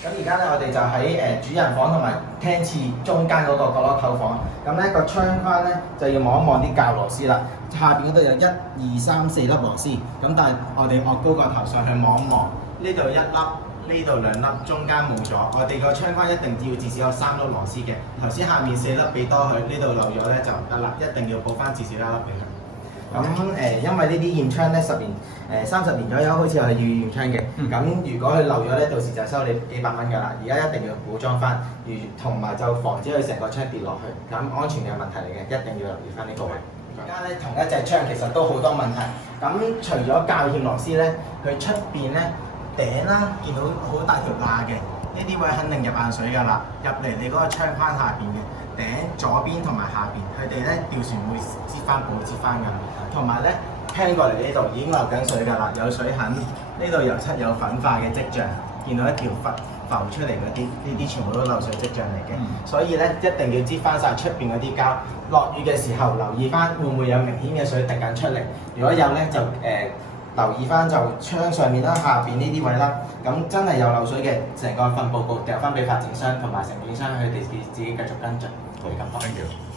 咁而家咧，我哋就喺主人房同埋廳廁中間嗰個角落頭房。咁咧個窗框咧就要望一望啲教螺絲啦。下邊嗰度有1、2、3、4粒螺絲。咁但係我哋擱高個頭上去望一望，呢度1粒，呢度2粒，中間冇咗。我哋個窗框一定要至少有3粒螺絲嘅。頭先下面4粒俾多佢，呢度漏咗咧就唔得啦，一定要補翻至少1粒俾佢。咁因為呢啲驗窗咧10年30年左右，好似係要驗窗嘅。咁、如果佢漏咗咧，到時就收你幾百蚊㗎啦。而家一定要補裝翻，同埋就防止佢成個窗跌落去。咁安全嘅問題嚟嘅，一定要留意翻呢個位。而家咧同一隻窗其實都好多問題。咁除咗校驗螺絲咧，佢出邊咧頂啦，見到好大條罅嘅，呢啲位肯定入硬水㗎啦。入嚟你嗰個窗框下邊嘅頂左邊同埋下邊，佢哋咧吊船會擠翻補擠翻㗎。同埋咧，聽過嚟呢度已經流緊水㗎啦，有水痕，呢度油漆有粉化嘅跡象，見到一條浮出嚟嗰啲，呢啲全部都漏水跡象嚟嘅。所以咧，一定要擠翻晒出邊嗰啲膠。落雨嘅時候留意翻會唔會有明顯嘅水滴緊出嚟，如果有咧就留意翻就窗上面啦、下邊呢啲位啦。咁真係有漏水嘅，成個份報告掉翻俾發展商同埋承建商，佢哋自己繼續跟進。好，thank you。